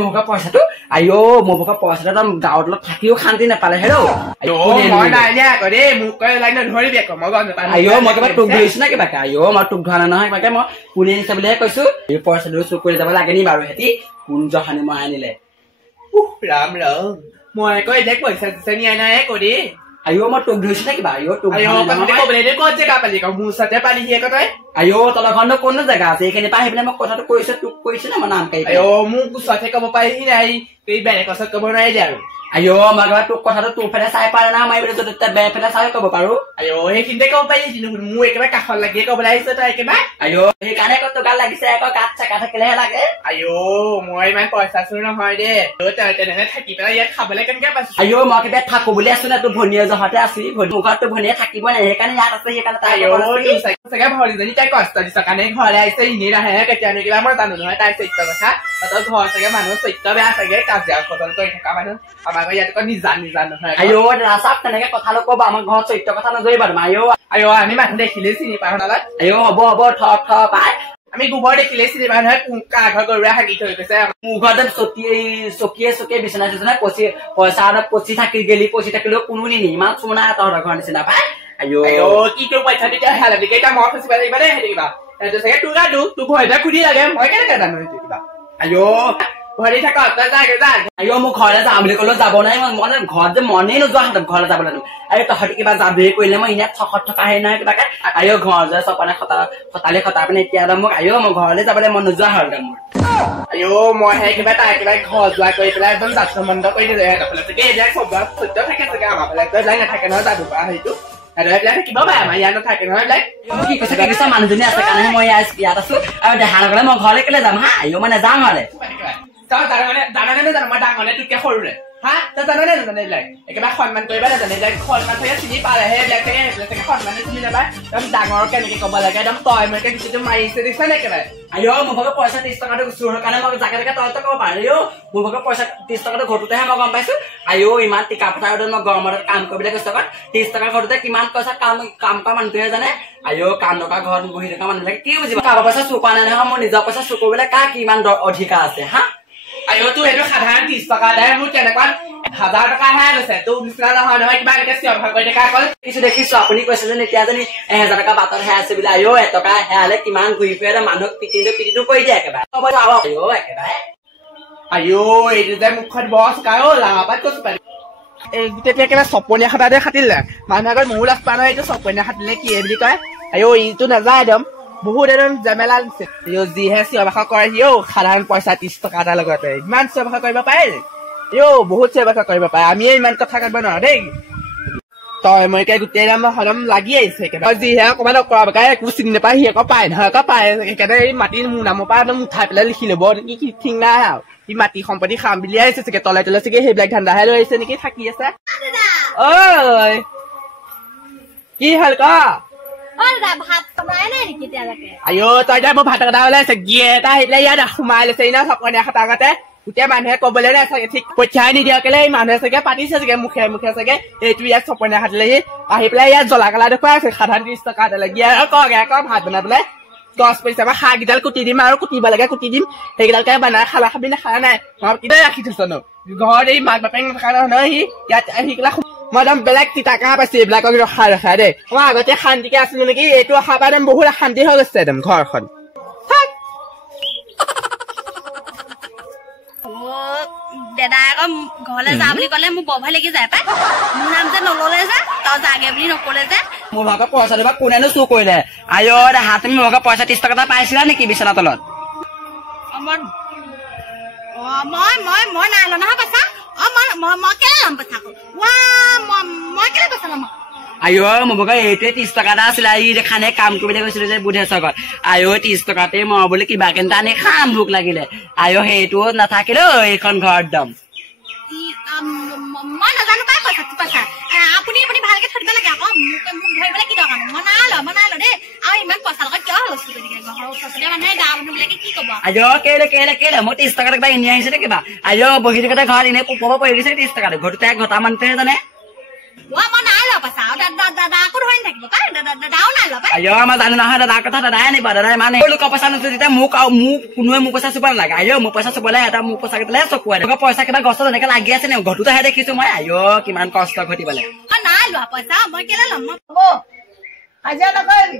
মোকা পইচাটো আইও মোকা পইচাটো তম গাঁৱত থাকিও শান্তি নাপালে হেৰৌ মই নাই দিয়া আকৌ দেই মোক কয় লাইন ধৰিবি আকৌ মই গম নাপাওঁ আইও মই কিবা তোক ধৰিছো না কিবাকে আইও মই তোক ধৰা নহয় কিবাকে মই কোনে আনিছে বুলিহে কৈছো এই পইচাটো চুৰ কৰি যাব লাগে নি বাৰু হেতি কোন জহানি মই আনিলে ৰাম ৰাম মই আকৌ এতিয়া পইচা দিছে নি নাই কৰি আইও মই তোক ধৰিছো না কিবা আইও তোক ক'ত জেগা পালি মোৰ চাতে পালি সি তই আইও তলখনো কোন জেগা আছে এইখিনি পাই পেলাই মই কথাটো কৈছো তোক কৈছো না মই নাম কাই আইও মোক ওচৰতে ক'ব পাৰিহি নাই এই বেলেগ ওচৰত ক'ব নোৱাৰি দে আৰু আইও মই তোক কথাটো তোৰ ফালে চাই পাৰা না মই যদি বেয়া ফালে চাই ক'ব পাৰো আইও সেইখিনিতে ক'ব পাৰি মোৰ একেবাৰে কাষত লাগিয়ে ক'বলৈ আহিছে তই একেবাৰে আইও সেইকাৰণে ক'ত গাল লাগিছে আকৌ গাত চেকা থাকিলেহে লাগে আইও মই ইমান পইচা চুৰ নহয় দে তই তেনেকে থাকি পেলাই ইয়াত খাবলৈ কেনেকে পাইছো আইও মই কিবা থাকো বুলি আছো না তোৰ ভনীয়ে জহতে আছি মুখত তোৰ ভনীয়ে থাকিব নাই সেইকাৰণে ইয়াত আছে সেইকাৰণে তাই চাগে ভনীজনী তাই কষ্ট দিছ কাৰণে ঘৰলৈ আহিছে এনেই নাহে কেতিয়ানো কিবা মই জানো নহয় তাই চৈত্য কথা তই ঘৰ চাগে মানুহ চৈত্য বেয়া চাগে কাজিয়া খতম কৰি থকা মানুহ আমাৰ ইয়াত নিজা নহয় আইও ৰাস্তাত তেনেকে কথা নকবা আমাৰ ঘৰত চৈত্য কথা নজৰিবা আইও আইও আমি মানুহ দেখিলে চিনি পাওঁ নালাগ আইও হ'ব হ'ব ঠক পাই আমি গোবৰ দেখিলে চিনি পাওঁ নহয় কা ঘৰ গৰুৱে হাগি থৈ গৈছে মোৰ ঘৰতে চকীয়ে বিচনা চিচনা পইচা পচি থাকি গেলি পচি থাকিলেও কোনো নিনি ইমান চুনা তহঁতৰ ঘৰ নিচিনা পাই আইও কি তোৰ পইচা তেতিয়া হেলা দিকে এতিয়া মই ফচিব লাগিব দে সেইটো কিবা সেইটো চাগে তোৰ গাটো তোৰ ভয়তে খুদি লাগে মই কেনেকে জানো সেইটো কিবা আইও ঘৰে থাকা তই যা আইও মোক ঘৰলৈ যাওঁ বুলি ক'লেও যাব নাই মই ঘৰত যে মনেই নোযোৱা হেঁতেন ঘৰলৈ যাবলৈ আৰু তহঁতি কিবা যাবি কৰিলে মই ইনে থকত থকা হেৰি নহয় কিবাকে আইও ঘৰ যে চপনে খতালি খটা পিনে এতিয়া মোক আইও মই ঘৰলৈ যাবলৈ মন নোযোৱা হ'ল মোৰ আইও মই সেই কিবা তাই কিবা ঘৰ যোৱা কৰি পেলাই একদম যাত্ৰামন্ত কৰি দিলে এতিয়া চব সত্য থাকে চাগে আমাৰ ফালে তই যাই নাথাকে নহয় যাদু পৰা সেইটো কিবা পাই আমাৰ ইয়াত নাথাকে নহয় কি কৈছে কি কৈছে মানুহজনী আছে কাৰণেহে মই ইয়াত আছো আৰু দেখা নগলে মই ঘৰলৈ কেলে যাম হা আইও মানে যাম হ'লে তই জানো মই ডাঙৰনে তোতকে সৰুৰে হা তই জানে এইবিলাক একেবাৰে সন্মান কৰিবা নাজানে এইবিলাক সন্মান থাকে চিনি পালেহে এইবিলাক থাকে সেইবিলাক থাকে সন্মানে চিনি নাপায় একদম ডাঙৰ কেনেকে ক'ব লাগে একদম তই মই কিছু মাৰিছে দিছা নে একেবাৰে আইও মোৰ ভাগৰ পইচা 30 টকাটো চুৰ হোৱাৰ কাৰণে মই জাকে জাকে তই ক'ব পাৰিও মোৰ ভাগৰ পইচা 30 টকাটো ঘটোতেহে মই গম পাইছো আইও ইমান টিকা পথাৰত মই গৰমত কাম কৰিবলৈ গৈছো 30 টকা ঘটোতে কিমান পইচা কাম কৰা মানুহটোহে জানে আইও কাম নকৰা ঘৰত বহি থকা মানুহবিলাকে কি বুজিব কাৰোবাৰ পইচা চুৰ কৰা নাই নহয় মোৰ নিজৰ পইচা চুৰ কৰিবলৈ কাৰ কিমান অধিকাৰ আছে হা আইও তোৰ এইটো সাধাৰণ 30 টকা দে মোৰ তেনেকুৱা 1000 টকা হে গৈছে তোৰ নিচিনা নহয় নহয় কিবা এনেকে চিঞৰ ভাগ কৰি দেখা অকল কিছু দেখিছো আপুনি কৈছে যে এতিয়া যদি 1000 টকা বাটত হে আছে বুলি আইও এটকা হেয়ালে কিমান ঘূৰি ফুৰে মানুহক পিটিটো কৰি দিয়ে একেবাৰে আইও একেবাৰে আইও এইটো যে মুখত বছ কাও লাভাপাত কৈছো পাৰি এই তেতিয়া একেবাৰে চপনীয়া খাটা দিয়ে খাটিলে মানুহ আগত মূৰ লাগ পা নহয় এইটো চপনীয়া খাটিলে কি বুলি কয় আইও ইটো নাযায় একদম বহুত একদম জামেলা দিছে যিহে চিঞৰ বাখৰ কৰে সিও সাধাৰণ পইচা 30 টকা এটা লগতে ইমান চিঞৰ বাখৰ কৰিব পাৰে বহুত চিঞৰ বাখৰ কৰিব পাৰে আমিয়ে ইমান কথা কাটিব নোৱাৰো দেই তই মই গোটেই নাম হলম লাগি আহিছে একেবাৰে যিহে অকমান কৰা একো চিনি নাপায় সি আকৌ পায় নহয় আকৌ পায় সেইকাৰণে এই মাটি মোৰ নামৰ পৰা একদম উঠাই পেলাই লিখি ল'ব কি ঠিক নাই আৰু সি মাটি সম্পত্তি খাম বুলি আহিছে চাগে তলে তলে চাগে সেইবিলাক ধান্দাহে লৈ আহিছে নেকি থাকি আছে ঐ কি হ'ল ক আইও তই এতিয়া মোৰ ভাত কথা ওলাইছে গিয়ে এটা আহিলে ইয়াত সোমাই লৈছে ইনা চপনীয়া খাটা আগতে গোটেই মানুহে কবলৈ নাই চাগে ঠিক পঠিয়াই নিদিয়া কেলে মানুহে চাগে পাতিছে চাগে মুখে মুখে চাগে এইটো ইয়াত চপনীয়া খাটিলেহি আহি পেলাই ইয়াত জ্বলা কালা দেখুৱাই আছে সাধাৰণ 30 টকা এটা লাগি আৰু কগে আকৌ ভাত বনাই পেলাই 10 পইচা বা শাক কেইডাল কুটি দিম আৰু কুটিব লাগে কুটি দিম সেইকেইডালকে বনাই খালা খাবি না খালা নাই মই কিদাই ৰাখি থৈছ ন ঘৰত এই মাক বাপেক নাথাকা নহয় সি ইয়াত আহি পেলাই মই একদম বেলেগ তিতা কাহ পাইছো এইবিলাকক ৰখা দেই মই আগতে শান্তিকে আছিলো নেকি এইটো অহা পৰা একদম বহুত শান্তি হৈ গৈছে একদম ঘৰখন দাদা আকৌ ঘৰলৈ যা বুলি ক'লে মোৰ বৰ ভয় লাগি যায় পাই মোৰ নাম যে নললে যে তই যাগে বুলি নকলে যে মোৰ ভাগৰ পইচা দিবা কোনেনো চুৰ কৰিলে আইও দেহা তুমি মোৰ ভাগৰ পইচা 30 টকা এটা পাইছিলা নেকি বিচনা তলত মই নাই লোৱা নহয় পইচা মই কেলে ল'ম পইচা মই কেলে পইচা ল'ম আইও মোৰ ভাগৰ এইটোৱে 30 টকা এটা আছিলে ই দেখানে কাম কৰিবলৈ গৈছিলো যে বুধে চকত আইও 30 টকাতে মই বোলে কিবা কেনে আনি খাম ভোক লাগিলে আইও সেইটো নাথাকিলে এইখন ঘৰত দম মই নাজানো পাই পইচা আপুনি ভালকে থৈ দিব লাগে আকৌ মোক ধৰিবলৈ কি দৰকাৰ মই নাই ল দেই আৰু ইমান পইচা লগত কিয় লৈছো তেনেকে ঘৰৰ ওচৰতে মানুহে গাঁৱৰ মানুহবিলাকে কি ক'ব আইও কেলে মই 30 টকা কিবা এনে আহিছে কিবা আইও বহি থাকোতে ঘৰত এনে পুপাব পৰি দিছে 30 টকা ঘৰতে ঘটা মানুহটোহে জানে মই নাই ল পইচা দাদা আকৌ ধৰি থাকিব পাই দাদাও নাই ল পাই আইও মই জানো নহয় দাদাৰ কথা দাদাই আনিব দাদাই মানে লোকৰ পইচা নচে তেতিয়া মোক কোনোৱে মোক পইচা চুব নালাগে আইও মোক পইচা চুবলে এটা মোক পইচা কেইটালে চকুৱাই দিব পইচা কিবা গছত এনেকে লাগি আছে নে ঘৰটোতেহে দেখিছো মই আইও কিমান কষ্ট ঘটিবলে নাই লোৱা পইচা মই কেলে ল'ম কাজিয়া নকৰিবি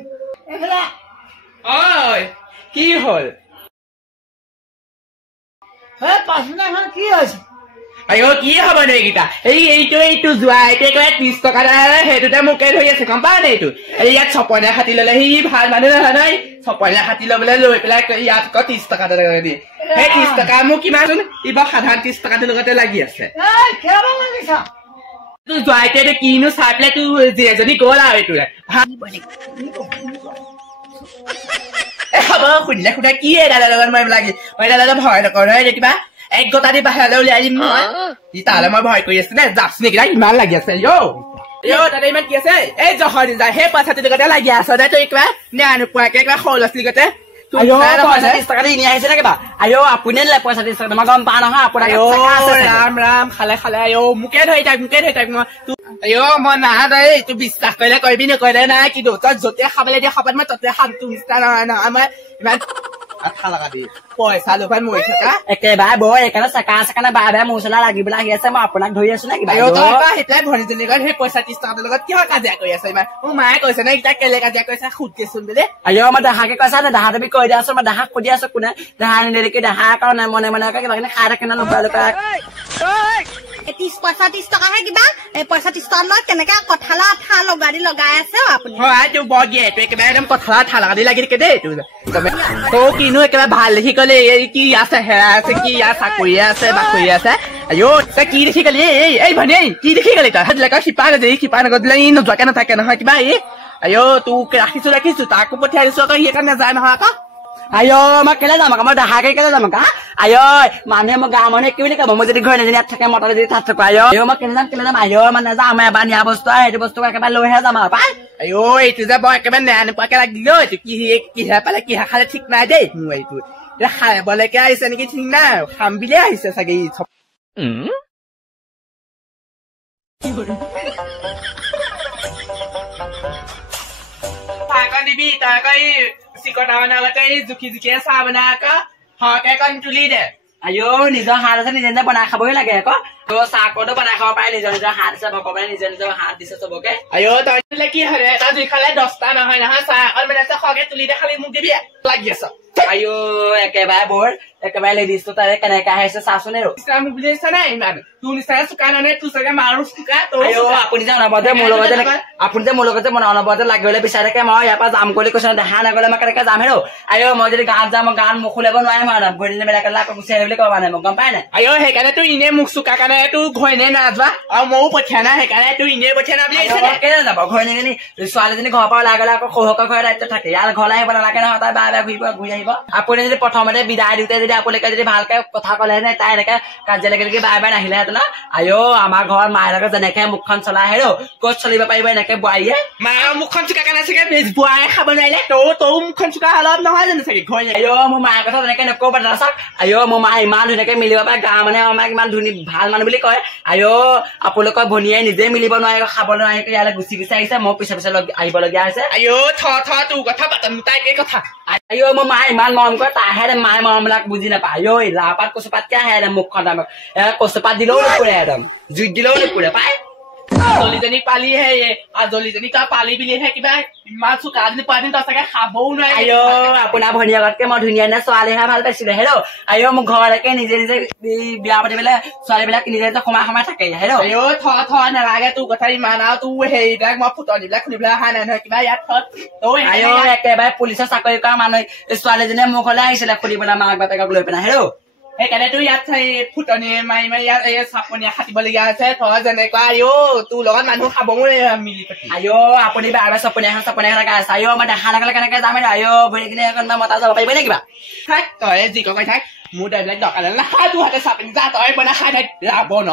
এইফালে ঐ কি হ'ল হে পাছদিনাখন কি হৈছে আইও কি হ'ব নে এইকেইটা এইটো যোৱা এতিয়া 30 টকা সেইটোতে মোকে ধৰি আছে গম পাৱ নে এইটো ইয়াত ছপনে খাটি ললে সি ভাল মানুহ নহয় নহয় ছপনে খাটি লবলৈ লৈ পেলাই ইয়াত 30 টকা দিয়ে সেই 30 টকা মোক কিমান এইবাৰ সাধাৰণ 30 টকাটোৰ লগতে লাগি আছে তোৰ যোৱা এতিয়া কিনো চাই পেলাই তোৰ এজনী গ'ল আৰু এইটোৰে হ'ব সুধিলে সুধা কি দাদাৰ লগত মই লাগি মই দাদা ভয় নকৰো নহয় কিবা এক গতা দি বাহিৰলৈ উলিয়াই দিম মই তালে মই ভয় কৰি আছো নে যাচোন এইকেইটা ইমান লাগি আছে তাতে ইমান কি আছে এই জহৰ দি যায় সেই পইচাটোৰ লগতে লাগি আছ দে তই কিবা নেয়া নোপোৱাকে কিবা সৰু ল'ৰা ছোৱালীৰ গতে আপুনি পইচা 30 টকা মই গম পা নহয় আপোনাক ৰাম ৰাম খালে আইও মোকে ধৰি থাক মই নাহা তই এইটো বিশ্বাস কৰিলে কৰিবি নকৰিলে নাই কিন্তু তই যতে খাবলৈ দিয়ে খাবাত মই ততে খাম তোৰ নিচিনা নহয় মই ইমান পইচা লোভাত মৰি থকা একেবাৰে বৌ এইকাৰণে চেকা বাৰে মচলা লাগিবলৈ আহি আছে মই আপোনাক ধৰি আছো নে সেইটোৱে ভনীজনীৰ লগত সেই পইচা 30 টকাৰ লগত কিয় কাজিয়া কৰি আছে ইমান মোৰ মায়ে কৈছে নে এতিয়া কেলে কাজিয়া কৰিছে সুধকেচোন বুলি আইও মই দেহাকে কৈছা নে দেহা তুমি কৈ দিয়া আছো মই দেহাক সুধি আছো কোনে দেহা আনিলে কি দেহাৰ কাৰণে মনে কিবা কিনি খাই থাকে না লুকাই 30 পইচা 30 টকাহে কিবা এই পইচা 30 টকা লৈ কেনেকে কঁঠালা ঠা লগাই আছে আপুনি হয় তোৰ বৰ দিয়ে এইটো একেবাৰে একদম কঁঠালা ঠা লগাই লাগি থাকে দেই তোৰ কিনো একেবাৰে ভাল দেখি কলে কি আছে হেৰা আছে কি চাকৰি আছে বাকৰি আছে আইও তই কি দেখি গলি এই ভনী কি দেখি গলি তই সেইবিলাকে শিপা নগদিলে ই নোযোৱাকে নাথাকে নহয় কিবা আইও তোক ৰাখিছো তাকো পঠিয়াই দিছো আকৌ সেইকাৰণে নাযায় নহয় আকৌ আইও মই কেলে যাম আকৌ মই দেহাকে কেলে যাম কা আইও মানুহে মই গাঁৱৰ মানুহে কি বুলি কব মই যদি ঘৰ নাজানি ইয়াত থাকে মতা যদি তাত থাকো আইও মই কেলে যাম আইও মানে নাযাম মই এবাৰ নিয়া বস্তু আৰু সেইটো বস্তু একেবাৰে লৈহে যাম আৰু পাই আইও এইটো যে মই একেবাৰে নেয়া নোপোৱাকে লাগিলো এইটো কিহে পালে কিহে খালে ঠিক নাই দেই মোৰ এইটো এতিয়া খাবলৈকে আহিছে নেকি ঠিক নাই খাম বুলিয়ে আহিছে চাগে দিবি তাক চিকটা বনাবতে জুখি চাহ বনাই আকৌ সৰহকে কণ তুলি দে আইও নিজৰ হাত আছে নিজে নিজে বনাই খাবই লাগে আকৌ চাহকতো বনাই খাব পাৰে নিজৰ হাত আছে ভগৱানে নিজৰ হাত দিছে চবকে আইও তই কি হয় এটা জুই খালে 10টা নহয় চাহ অকণ বনাইছে সৰহকে তুলি দে খালি মোক দিবি লাগি আছ আইও একেবাৰে বৰ একেবাৰে লেডিজটো তাৰে কেনেকে আহিছে চাচোন মোক বুজিছা নাই ইমান তোৰ নিচাৰে চোকা নাই তোৰ চাগে মাৰো চোকা আপুনি যে অনবৰতে মোৰ লগত যে অনবৰতে লাগিবলৈ বিচাৰি থাকে মই ইয়াৰ পৰা যাম বুলি কৈছো দেখা নগলে মই কেনেকে যাম হেৰৌ আইও মই যদি গাঁৱত যাম মই গান মুখ ওলাব নোৱাৰিম আৰু ভৰিনে বেলেগ আকৌ গুচি আহিব বুলি কব মানে মোক গম পাই নাই আইও সেইকাৰণে তোৰ ইনে মোক চোকা কাৰণে তোৰ ঘৰনে নাযোৱা আৰু ময়ো পঠিয়া নাই সেইকাৰণে তোৰ ইনে পঠিয়া না বুলি কেনে যাব ঘৰনে ছোৱালীজনী ঘৰৰ পৰা ওলাই গলে আকৌ সৌহকৰ ঘৰৰ দায়িত্ব থাকে ইয়াৰ ঘৰলৈ আহিব নালাগে নহয় তাই বাৰে ঘূৰি আহিব আপুনি যদি প্ৰথমতে বিদায় দিওঁতে যদি আপোনালোকে যদি ভালকে কথা ক'লেহেঁতেন তাই এনেকে কাজিয়া লাগি বাৰে নাহিলেহেঁতেন আইও আমাৰ ঘৰৰ মায়ে লগত যেনেকে মুখখন চলাই হেৰৌ ক'ত চলিব পাৰিব এনেকে বোৱাৰীয়ে মায়ে মুখখন চোকা কাৰণে চাগে বোৱাৰে খাব নোৱাৰিলে তৌ মুখখন চোকা অলপ নহয় জানো চাগে ঘৰ আইও মোৰ মায়ে কথা তেনেকে নকব দাদা চাওক আইও মোৰ মা ইমান ধুনীয়াকে মিলিব পাৰে গাঁৱৰ মানে আমাক ইমান ভাল মানুহ বুলি কয় আইও আপোনালোকৰ ভনীয়ে নিজে মিলিব নোৱাৰে খাব নোৱাৰে ইয়ালৈ গুচি আহিছে মই পিছে আহিবলগীয়া হৈছে আইও তোৰ কথা পাতন তাই এই কথা আইও মোৰ মায়ে ইমান মৰম কৰে তাইহে মায়ে মৰমবিলাক বুজি নাপায় আইও লাপাত কচুপাতকে আহে মুখখন কচুপাত দিলেও নুপুৰে একদম জুইত দিলেও নুপুৰে পাই জলিজনীক পালিহে জলিজনীক তই পালি বুলিহে কিবা ইমান চোকাজনী পোৱাদিন তই চাগে খাবও নোৱাৰে আইও আপোনাৰ ভনীয়েকতকে মই ধুনীয়া ছোৱালীহে ভাল পাইছিলো হেৰৌ আইও মোক ঘৰলৈকে নিজে বিয়া পাতি পেলাই ছোৱালীবিলাক নিজে সোমাই থাকে হেৰৌ আইও থ নালাগে তোৰ কথা ইমান আৰু তোৰ হেৰিবিলাক মই ফুটনিবিলাক খুলিবলৈ অহা নাই নহয় কিবা ইয়াত আইও একেবাৰে পুলিচৰ চাকৰি কৰা মানুহ ছোৱালীজনীয়ে মোক ঘৰলৈ আহিছিলে খুলিবলৈ মাক বাপেকক লৈ পেলাই হেৰৌ সেইকাৰণে তোৰ ইয়াত ফুটনি মাৰি ইয়াত চাপনীয়া খাটিবলগীয়া হৈছে তই যেনেকুৱা আইও তোৰ লগত মানুহ খাব মিলি আইও আপুনি বাৰে চাপনীয়া গাই আছে আইও মই দেখা নাগলে কেনেকে যাম আইও ভৰিখিনি মতা যাব পাৰিব নে কিবা থাক তই যি কৈ থাক মোৰ এইবিলাক দৰকাৰ নাই তোৰ হাতে চাপনি যা তই বনাই খাই থাক ৰাৱণ